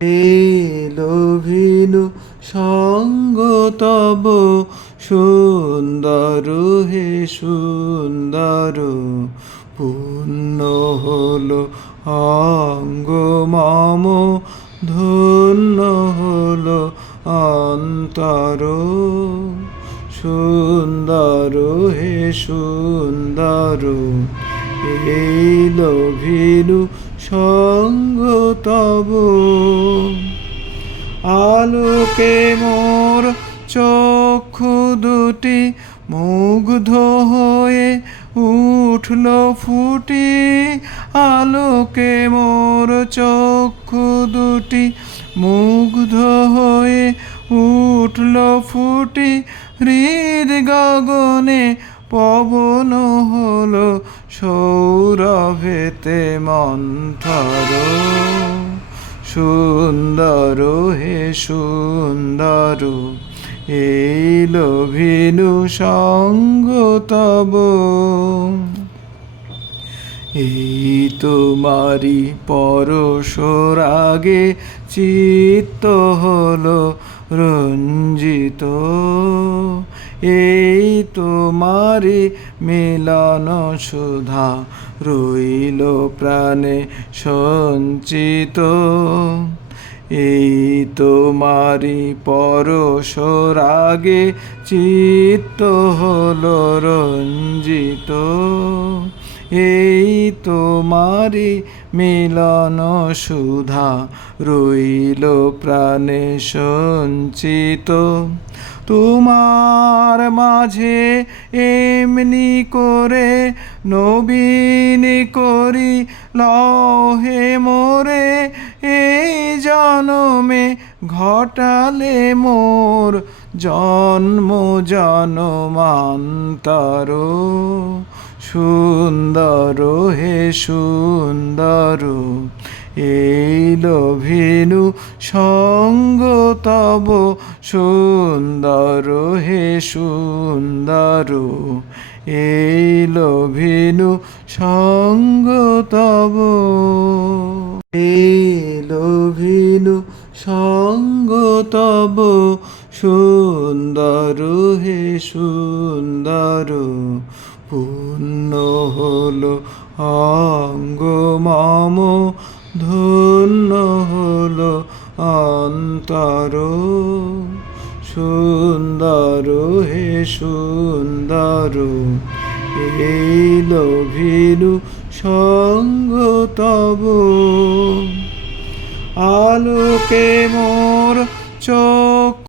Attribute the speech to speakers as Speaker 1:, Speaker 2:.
Speaker 1: এলোভিনু সঙ্গ তব সুন্দর হে সুন্দর, পূর্ণ হলো অঙ্গ মম, ধন্য হলো অন্তর, সুন্দর হে সুন্দর। এই লোভিনু সঙ্গ তব। আলোকে মোর চক্ষু দুটি মুগ্ধ হয়ে উঠল ফুটি। আলোকে মোর চক্ষু দুটি মুগ্ধ হয়ে উঠল ফুটি। হৃদ গগনে পবন হলো সৌরভেতে মন্থর, সুন্দর হে সুন্দর এই লোভিনু সঙ্গ তব। এই তোমারি পরশর আগে চিত্ত হলো রঞ্জিত। এই তোমারি মিলন সুধা রইল প্রাণে সঞ্চিত। এই তোমারি পরশ রাগে চিত্ত হল রঞ্জিত। এই তোমারি মিলন সুধা রইল প্রাণে সঞ্চিত। তোমার মাঝে এমনি করে নবীন করি, লহে মোরে এই জনমে ঘটালে মোর জন্ম জনমান্তর। সুন্দর, হে সুন্দর। এই লোভিনু সঙ্গ তব সুন্দর, হে সুন্দর। এই লোভিনু সঙ্গ এই লোভিনু সঙ্গ তব সুন্দর, হে সুন্দর। পূর্ণ হল অঙ্গ মম, ধন্য হল অন্তর। সুন্দর হে সুন্দর, এই লোভিনু সঙ্গ তব। আলোকে মোর